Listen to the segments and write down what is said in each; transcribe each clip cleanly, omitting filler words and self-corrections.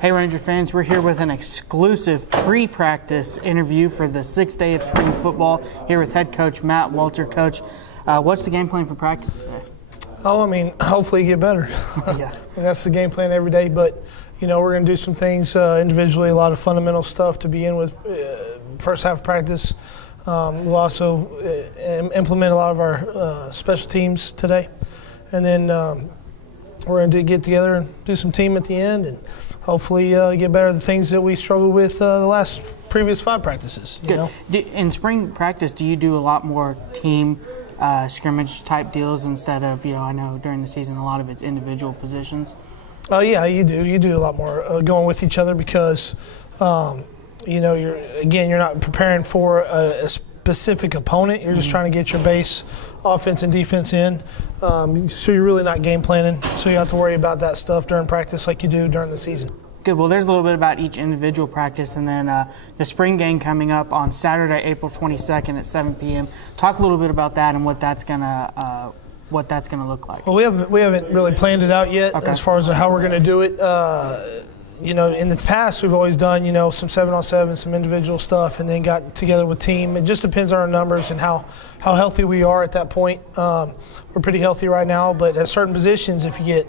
Hey Ranger fans, we're here with an exclusive pre-practice interview for the 6th day of spring football here with head coach Matt Walter. Coach, what's the game plan for practice today? Oh, I mean, hopefully get better. Yeah. And that's the game plan every day. But, you know, we're going to do some things individually, a lot of fundamental stuff to begin with first half of practice. We'll also implement a lot of our special teams today. And then we're going to get together and do some team at the end and hopefully get better at the things that we struggled with the previous 5 practices. You know? In spring practice, do you do a lot more team scrimmage type deals instead of, I know during the season a lot of it's individual positions? Oh, yeah, you do. You do a lot more going with each other because, you're not preparing for a specific opponent. You're just trying to get your base offense and defense in. So you're really not game planning. So you have to worry about that stuff during practice like you do during the season. Good. Well, there's a little bit about each individual practice, and then the spring game coming up on Saturday, April 22nd at 7 p.m. Talk a little bit about that and what that's gonna look like. Well, we haven't really planned it out yet as far as how we're going to do it. In the past we've always done some 7-on-7, some individual stuff, and then got together with team. It just depends on our numbers and how healthy we are at that point. We're pretty healthy right now, but at certain positions, if you get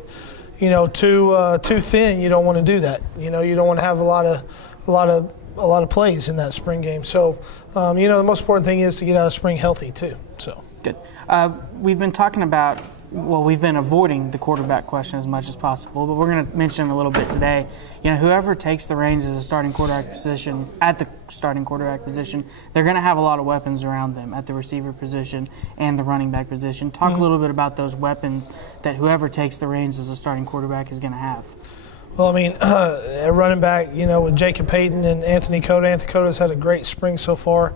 too thin, you don't want to do that. You don't want to have a lot of plays in that spring game. So the most important thing is to get out of spring healthy too. So good. We've been talking about. Well, we've been avoiding the quarterback question as much as possible, but we're going to mention a little bit today. Whoever takes the reins as a starting quarterback position, at the starting quarterback position, they're going to have a lot of weapons around them at the receiver position and the running back position. Talk a little bit about those weapons that whoever takes the reins as a starting quarterback is going to have. Well, I mean, at running back, with Jacob Payton and Anthony Cota. Anthony Cota's had a great spring so far.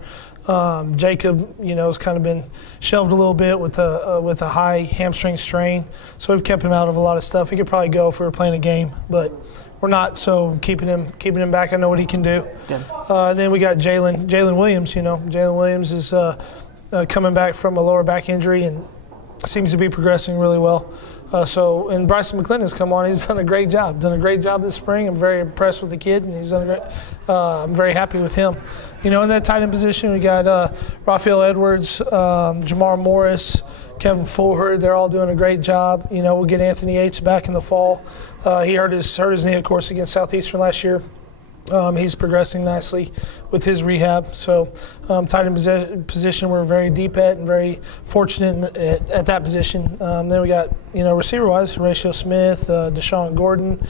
Jacob, has kind of been shelved a little bit with a high hamstring strain, so we've kept him out of a lot of stuff. He could probably go if we were playing a game, but we're not. So keeping him back. I know what he can do. And then we got Jalen Williams. Jalen Williams is coming back from a lower back injury and seems to be progressing really well. And Bryson McClendon has come on. He's done a great job. This spring. I'm very impressed with the kid, and he's done a great. I'm very happy with him. In that tight end position, we got Raphael Edwards, Jamar Morris, Kevin Fuller. They're all doing a great job. We'll get Anthony Yates back in the fall. He hurt his knee, of course, against Southeastern last year. He's progressing nicely with his rehab. So tight end position we're very deep at and very fortunate at that position. Then we got, receiver-wise, Horatio Smith, Deshaun Gordon.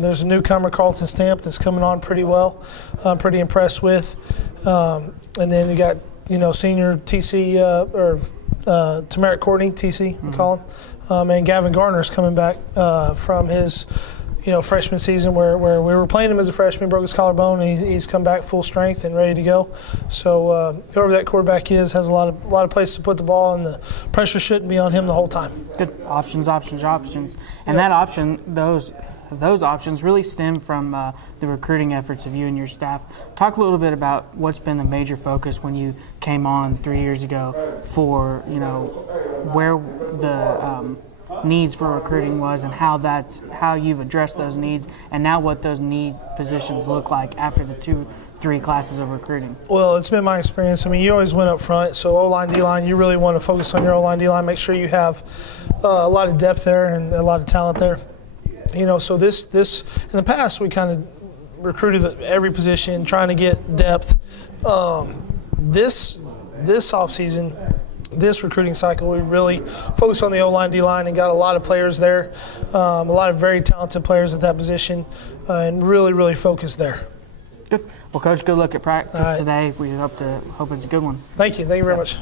There's a newcomer, Carlton Stamp, that's coming on pretty well. I'm pretty impressed with. And then we got, senior TC, Tamarick Courtney, TC, we call him. And Gavin Garner's coming back from his freshman season where we were playing him as a freshman, broke his collarbone, and he's come back full strength and ready to go. So whoever that quarterback is has a lot of places to put the ball, and the pressure shouldn't be on him the whole time. Good. Options. And that option, those options really stem from the recruiting efforts of you and your staff. Talk a little bit about what's been the major focus when you came on 3 years ago for, where the needs for recruiting was and how you've addressed those needs, and now what those need positions look like after the 2-3 classes of recruiting. Well, it's been my experience. I mean, you always went up front, so O-line, D-line, you really want to focus on your O-line, D-line, make sure you have a lot of depth there and a lot of talent there. So this in the past we kind of recruited every position trying to get depth. This offseason, this recruiting cycle, we really focused on the O-line, D-line, and got a lot of players there, a lot of very talented players at that position, and really, really focused there. Good. Well, Coach, good luck at practice today. We hope it's a good one. Thank you. Thank you very much.